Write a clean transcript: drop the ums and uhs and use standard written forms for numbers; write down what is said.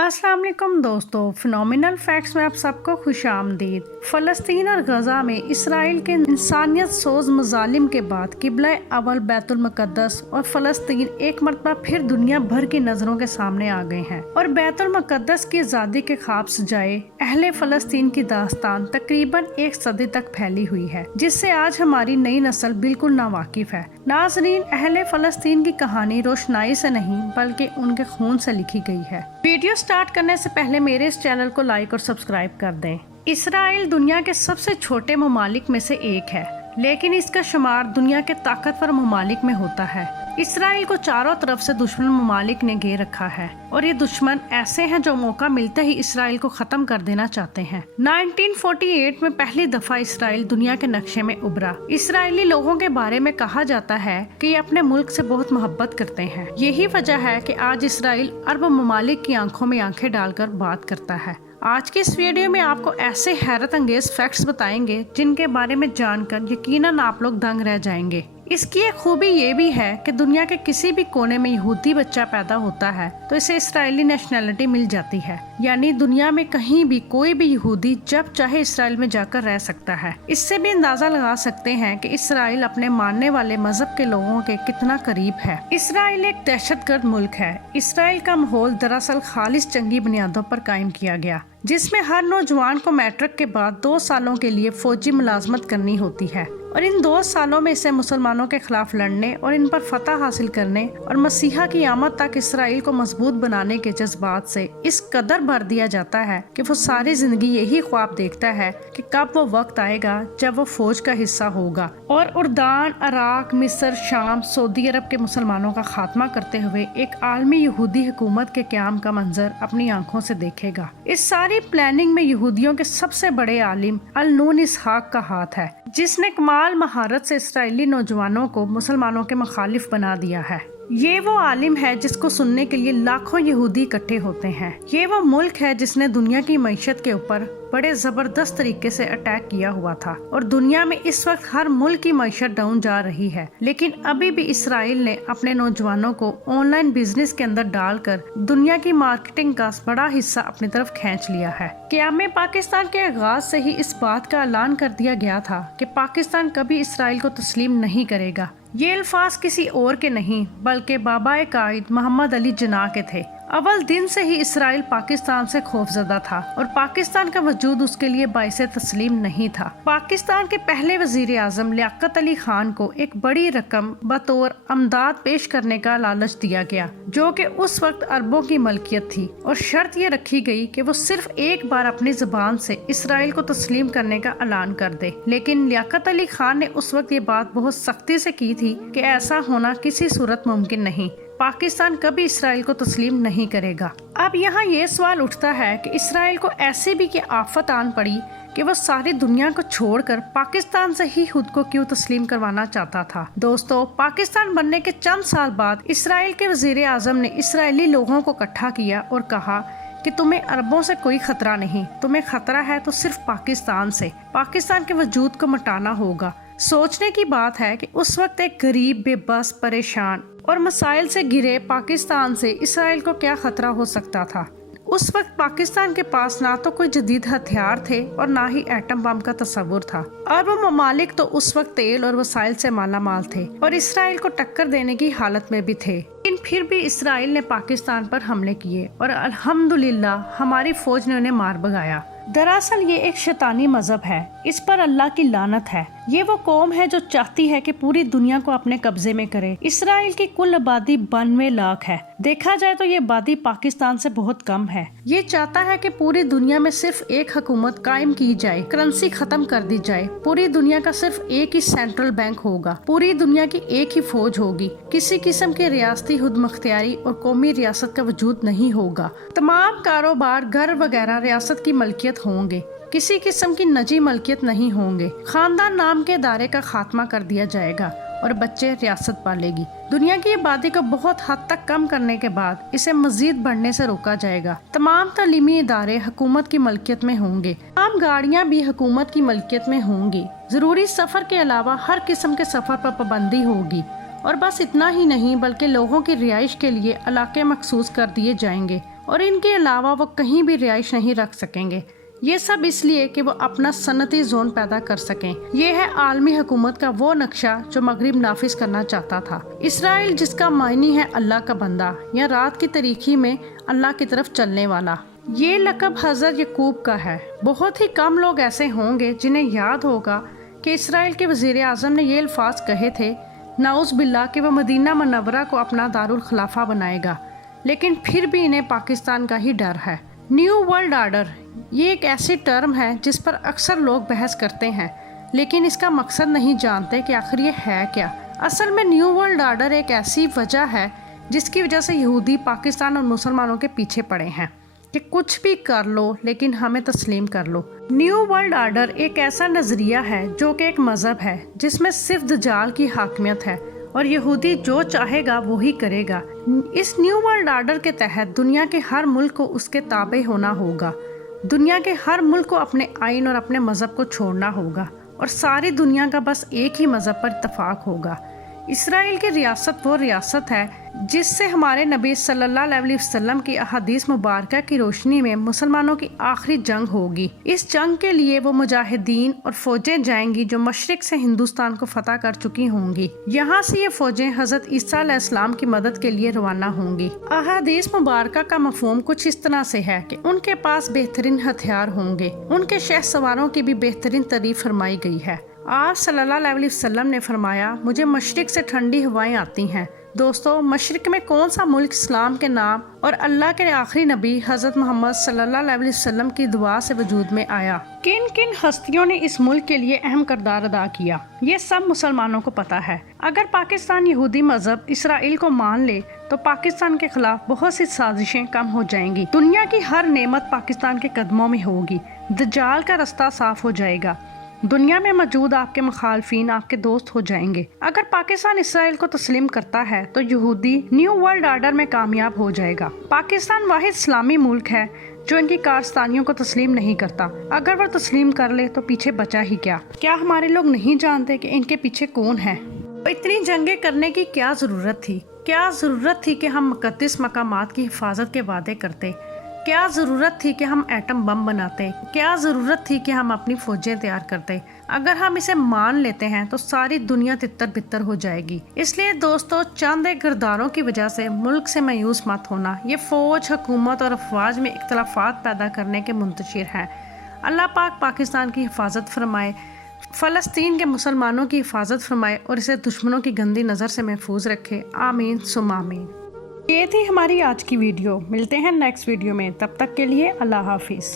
अस्सलाम वालेकुम दोस्तों, फिनोमिनल फैक्ट्स में आप सबको खुश आमदीद। फ़लस्तीन और गज़ा में इसराइल के इंसानियत सोज मज़ालिम के बाद किबला अवल बैतुल मुक़द्दस और फ़लस्तीन एक मरतबा फिर दुनिया भर की नज़रों के सामने आ गए हैं और बैतुल मुक़द्दस की आज़ादी के ख्वाब सजाए अहले फ़लस्तीन की दास्तान तकरीबन एक सदी तक फैली हुई है, जिससे आज हमारी नई नस्ल बिल्कुल नावाकिफ है। नाज़रीन, अहले फ़लस्तीन की कहानी रोशनाई से नहीं बल्कि उनके खून से लिखी गई है। वीडियो स्टार्ट करने से पहले मेरे इस चैनल को लाइक और सब्सक्राइब कर दें। इसराइल दुनिया के सबसे छोटे ममालिक में से एक है, लेकिन इसका शुमार दुनिया के ताकतवर ममालिक में होता है। इसराइल को चारों तरफ से दुश्मन ममालिक ने घेर रखा है और ये दुश्मन ऐसे हैं जो मौका मिलते ही इसराइल को खत्म कर देना चाहते हैं। 1948 में पहली दफा इसराइल दुनिया के नक्शे में उभरा। इसराइली लोगों के बारे में कहा जाता है कि ये अपने मुल्क से बहुत मोहब्बत करते हैं। यही वजह है कि आज इसराइल अरब ममालिक की आंखों में आंखें डालकर बात करता है। आज की इस वीडियो में आपको ऐसे हैरत अंगेज फैक्ट्स बताएंगे जिनके बारे में जानकर यकीनन आप लोग दंग रह जाएंगे। इसकी एक खूबी ये भी है कि दुनिया के किसी भी कोने में यहूदी बच्चा पैदा होता है तो इसे इसराइली नेशनैलिटी मिल जाती है, यानी दुनिया में कहीं भी कोई भी यहूदी जब चाहे इसराइल में जाकर रह सकता है। इससे भी अंदाजा लगा सकते हैं कि इसराइल अपने मानने वाले मजहब के लोगों के कितना करीब है। इसराइल एक दहशतगर्द मुल्क है। इसराइल का माहौल दरअसल खालिस जंगी बुनियादों पर कायम किया गया, जिसमें हर नौजवान को मैट्रिक के बाद 2 सालों के लिए फौजी मुलाजमत करनी होती है और इन 2 सालों में इसे मुसलमानों के खिलाफ लड़ने और इन पर फतह हासिल करने और मसीहा की आमद तक इसराइल को मजबूत बनाने के जज्बात से इस कदर भर दिया जाता है कि वो सारी जिंदगी यही ख्वाब देखता है कि कब वो वक्त आएगा जब वो फौज का हिस्सा होगा और उर्दान, इराक, मिस्र, शाम, सऊदी अरब के मुसलमानों का खात्मा करते हुए एक आलमी यहूदी हुकूमत के क़याम का मंजर अपनी आंखों से देखेगा। इस सारी प्लानिंग में यहूदियों के सबसे बड़े आलिम अल-नून इसहाक का हाथ है, जिसने कमाल महारत से इसराइली नौजवानों को मुसलमानों के मुखालिफ बना दिया है। ये वो आलिम है जिसको सुनने के लिए लाखों यहूदी इकट्ठे होते हैं। ये वो मुल्क है जिसने दुनिया की मईशत के ऊपर बड़े जबरदस्त तरीके से अटैक किया हुआ था और दुनिया में इस वक्त हर मुल्क की मईशत डाउन जा रही है, लेकिन अभी भी इसराइल ने अपने नौजवानों को ऑनलाइन बिजनेस के अंदर डालकर दुनिया की मार्केटिंग का बड़ा हिस्सा अपनी तरफ खींच लिया है। क़याम पाकिस्तान के आगाज से ही इस बात का ऐलान कर दिया गया था कि पाकिस्तान कभी इसराइल को तस्लीम नहीं करेगा। ये अल्फाज किसी और के नहीं बल्कि बाबा कायद मोहम्मद अली जिन्ना के थे। अव्वल दिन से ही इसराइल पाकिस्तान से खौफजदा था और पाकिस्तान का वजूद उसके लिए बाइसे तस्लीम नहीं था। पाकिस्तान के पहले वजीर आजम लियाकत अली खान को एक बड़ी रकम बतौर अमदाद पेश करने का लालच दिया गया, जो कि उस वक्त अरबों की मलकियत थी, और शर्त ये रखी गई कि वो सिर्फ एक बार अपनी जुबान से इसराइल को तस्लीम करने का ऐलान कर दे। लेकिन लियाकत अली खान ने उस वक्त ये बात बहुत सख्ती से की थी कि ऐसा होना किसी सूरत मुमकिन नहीं। पाकिस्तान कभी इसराइल को तस्लीम नहीं करेगा। अब यहाँ ये सवाल उठता है कि इसराइल को ऐसी भी क्या आफत आन पड़ी कि वो सारी दुनिया को छोड़कर पाकिस्तान से ही खुद को क्यों तस्लीम करवाना चाहता था। दोस्तों, पाकिस्तान बनने के चंद साल बाद इसराइल के वजीर आजम ने इसराइली लोगों को इकट्ठा किया और कहा कि तुम्हें अरबों से कोई खतरा नहीं, तुम्हें खतरा है तो सिर्फ पाकिस्तान से। पाकिस्तान के वजूद को मिटाना होगा। सोचने की बात है कि उस वक्त एक गरीब, बेबस, परेशान और मसाइल से घिरे पाकिस्तान से इसराइल को क्या खतरा हो सकता था। उस वक्त पाकिस्तान के पास ना तो कोई जदीद हथियार थे और ना ही एटम बम का तस्वुर था। अरब ममालिक तो उस वक्त तेल और वसाइल से माला माल थे और इसराइल को टक्कर देने की हालत में भी थे। लेकिन फिर भी इसराइल ने पाकिस्तान पर हमले किए और अल्हम्दुलिल्लाह हमारी फौज ने उन्हें मार भगाया। दरअसल ये एक शैतानी मजहब है, इस पर अल्लाह की लानत है। ये वो कौम है जो चाहती है कि पूरी दुनिया को अपने कब्जे में करे। इसराइल की कुल आबादी 92 लाख है। देखा जाए तो ये आबादी पाकिस्तान से बहुत कम है। ये चाहता है कि पूरी दुनिया में सिर्फ एक हुकूमत कायम की जाए, करेंसी खत्म कर दी जाए, पूरी दुनिया का सिर्फ एक ही सेंट्रल बैंक होगा, पूरी दुनिया की एक ही फौज होगी, किसी किस्म की रियासती खुदमुख्तियारी और कौमी रियासत का वजूद नहीं होगा, तमाम कारोबार, घर वगैरह रियासत की मलकियत होंगे, किसी किस्म की निजी मलकियत नहीं होंगे, खानदान नाम के इदारे का खात्मा कर दिया जाएगा और बच्चे रियासत पालेगी। दुनिया की आबादी को बहुत हद तक कम करने के बाद इसे मजीद बढ़ने से रोका जाएगा। तमाम तालीमी इदारे हुकूमत की मलकियत में होंगे, तमाम गाड़ियाँ भी हुकूमत की मलकियत में होंगी, जरूरी सफर के अलावा हर किस्म के सफर पर पाबंदी होगी और बस इतना ही नहीं बल्कि लोगों की रिहाइश के लिए इलाके मखसूस कर दिए जाएंगे اور ان کے علاوہ وہ کہیں بھی رہائش نہیں رکھ سکیں گے۔ یہ سب اس لیے کہ وہ اپنا صنعتی زون پیدا کر سکیں۔ یہ ہے عالمی حکومت کا وہ نقشہ جو مغرب نافذ کرنا چاہتا تھا۔ اسرائیل، جس کا معنی ہے اللہ کا بندہ یا رات کی تاریکی میں اللہ کی طرف چلنے والا، یہ لقب حضرت یعقوب کا ہے۔ بہت ہی کم لوگ ایسے ہوں گے جنہیں یاد ہوگا کہ اسرائیل کے وزیر اعظم نے یہ الفاظ کہے تھے، نعوذ باللہ، کہ وہ مدینہ منورہ کو اپنا دارالخلافہ بنائے گا، لیکن پھر بھی انہیں پاکستان کا ہی ڈر ہے۔ نیو ورلڈ آرڈر، یہ ایک ایسی ٹرم ہے جس پر اکثر لوگ بحث کرتے ہیں، لیکن اس کا مقصد نہیں جانتے کہ آخر یہ ہے کیا۔ اصل میں نیو ورلڈ آرڈر ایک ایسی وجہ ہے جس کی وجہ سے یہودی پاکستان اور مسلمانوں کے پیچھے پڑے ہیں کہ کچھ بھی کر لو لیکن ہمیں تسلیم کر لو۔ نیو ورلڈ آرڈر ایک ایسا نظریہ ہے جو کہ ایک مذہب ہے جس میں صرف دجال کی حاکمیت ہے اور یہودی جو چاہے گا وہی کرے گا۔ اس نیو ورلڈ آرڈر کے تحت دنیا کے ہر ملک کو اس کے تابع ہونا ہوگا، دنیا کے ہر ملک کو اپنے آئین اور اپنے مذہب کو چھوڑنا ہوگا، اور ساری دنیا کا بس ایک ہی مذہب پر اتفاق ہوگا۔ اسرائیل کی ریاست وہ ریاست ہے جس سے ہمارے نبی صلی اللہ علیہ وسلم کی احادیث مبارکہ کی روشنی میں مسلمانوں کی آخری جنگ ہوگی۔ اس جنگ کے لیے وہ مجاہدین اور فوجیں جائیں گی جو مشرق سے ہندوستان کو فتح کر چکی ہوں گی۔ یہاں سے یہ فوجیں حضرت عیسیٰ علیہ السلام کی مدد کے لیے روانہ ہوں گی۔ احادیث مبارکہ کا مفہوم کچھ اس طرح سے ہے کہ ان کے پاس بہترین ہتھیار ہوں گے، ان کے شہ سواروں کی بھی بہترین تعریف فرمائی گئی ہے۔ آپ صلی اللہ علیہ وسلم نے فرمایا، مجھے مشرق سے ٹھنڈی ہوائیں آتی ہیں۔ دوستو، مشرق میں کون سا ملک اسلام کے نام اور اللہ کے آخری نبی حضرت محمد صلی اللہ علیہ وسلم کی دعا سے وجود میں آیا؟ کن کن ہستیوں نے اس ملک کے لیے اہم کردار ادا کیا، یہ سب مسلمانوں کو پتا ہے۔ اگر پاکستان یہودی مذہب اسرائیل کو مان لے تو پاکستان کے خلاف بہت سی سازشیں کم ہو جائیں گی، دنیا کی ہر نعمت پاکستان کے قدموں میں ہوگی، دجال کا رستہ صاف ہو جائے گا، دنیا میں موجود آپ کے مخالفین آپ کے دوست ہو جائیں گے۔ اگر پاکستان اسرائیل کو تسلیم کرتا ہے تو یہودی نیو ورلڈ آرڈر میں کامیاب ہو جائے گا۔ پاکستان واحد اسلامی ملک ہے جو ان کی کارستانیوں کو تسلیم نہیں کرتا۔ اگر وہ تسلیم کر لے تو پیچھے بچا ہی کیا؟ کیا ہمارے لوگ نہیں جانتے کہ ان کے پیچھے کون ہے؟ اتنی جنگیں کرنے کی کیا ضرورت تھی؟ کیا ضرورت تھی کہ ہم مقدس مقامات کی حفاظت کے وعدے کرتے؟ کیا ضرورت تھی کہ ہم ایٹم بم بناتے؟ کیا ضرورت تھی کہ ہم اپنی فوجیں تیار کرتے؟ اگر ہم اسے مان لیتے ہیں تو ساری دنیا تتر بتر ہو جائے گی۔ اس لیے دوستو، چند ایک کرداروں کی وجہ سے ملک سے مایوس مت ہونا۔ یہ فوج، حکومت اور افواج میں اختلافات پیدا کرنے کے منتشر ہیں۔ اللہ پاک پاکستان کی حفاظت فرمائے، فلسطین کے مسلمانوں کی حفاظت فرمائے اور اسے دشمنوں کی گندی نظر سے محفوظ رکھے۔ آمین ثم آمین۔ یہ تھی ہماری آج کی ویڈیو، ملتے ہیں نیکسٹ ویڈیو میں، تب تک کے لیے اللہ حافظ۔